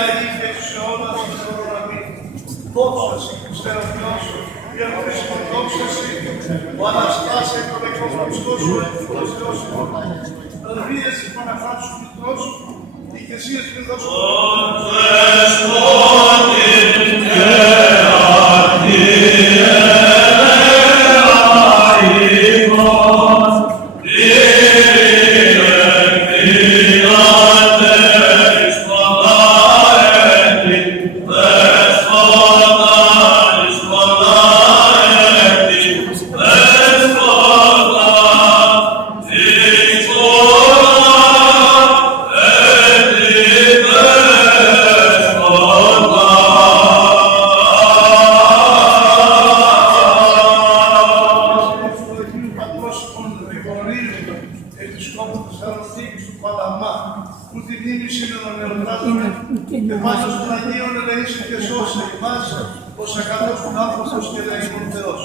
Αγίη και τους αιώνας των αιώνων αμήν. Δόξα Συ Χριστέ ο Θεός, η αμφίσιμη δόξα Συ, ο Αναστάς εκ των νεκρών Χριστός, ο ευτυχώς Θεός ημών. Ελβίες η Παναχάρτου Μητρός, η ηγεσία της Πεδός Επισκόπου της Θεσσαλονίκης του Παλαμά, που τη μνήμη σήμερα εορτάζουμε, και μάσος των Αγίων ελεήσει και σώσε εμάς, ως ακατός του άνθρωπος και ελεήμων Θεός.